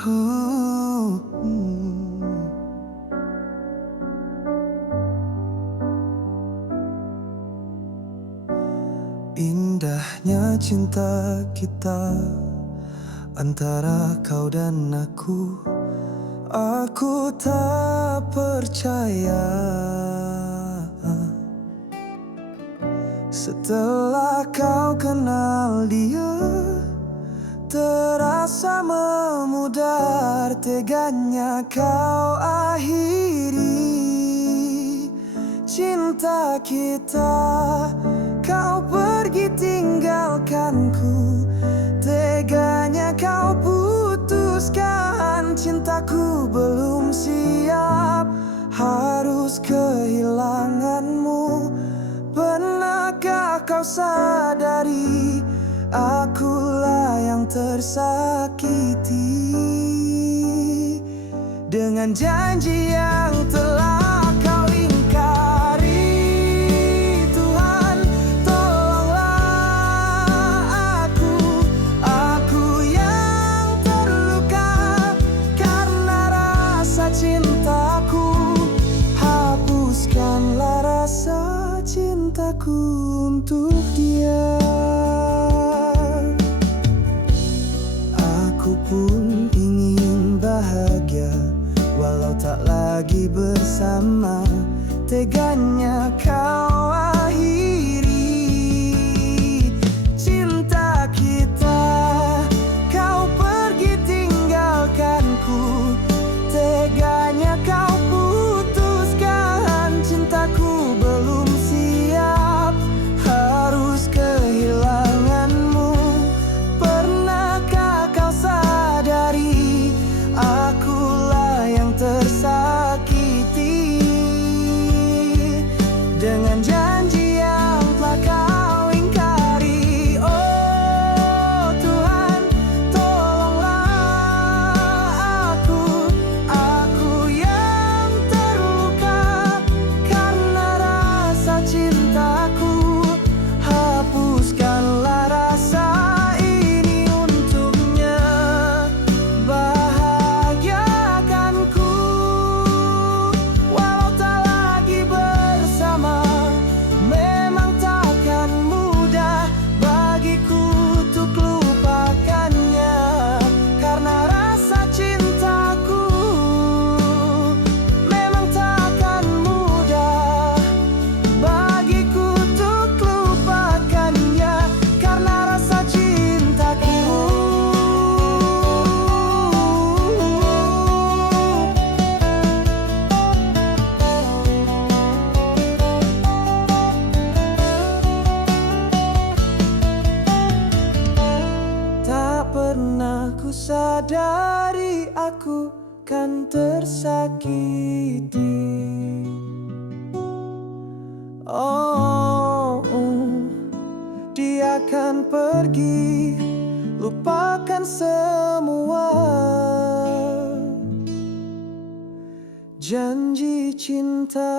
Oh, indahnya cinta kita antara kau dan aku tak percaya. Setelah kau kenal dia, terasa memudar. Teganya kau akhiri cinta kita. Kau pergi tinggalkanku, teganya kau putuskan. Cintaku belum siap, harus kehilanganmu. Pernahkah kau sadari, akulah yang tersakiti dengan janji yang telah kau ingkari. Tuhan, tolonglah aku yang terluka karena rasa cintaku. Hapuskanlah rasa cintaku untuk dia. Aku pun ingin bahagia, walau tak lagi bersama. Teganya kau akhiri cinta kita. Kau pergi tinggalkanku, teganya kau putuskan. Cintaku belum siap, harus kehilanganmu. Pernahkah kau sadari, akulah yang tersakiti dengan janji yang telah kau ingkari. Oh Tuhan, tolonglah aku yang terluka karena rasa cintaku. Hapuskanlah rasa ini untuknya. Bahagiakanku walau tak lagi bersama. Memang takkan mudah bagiku untuk lupakannya, karena rasa cintaku memang takkan mudah bagiku untuk lupakannya, karena rasa cintaku. Tak pernah ku sadari aku kan tersakiti. Oh, dia akan pergi, lupakan semua janji cinta.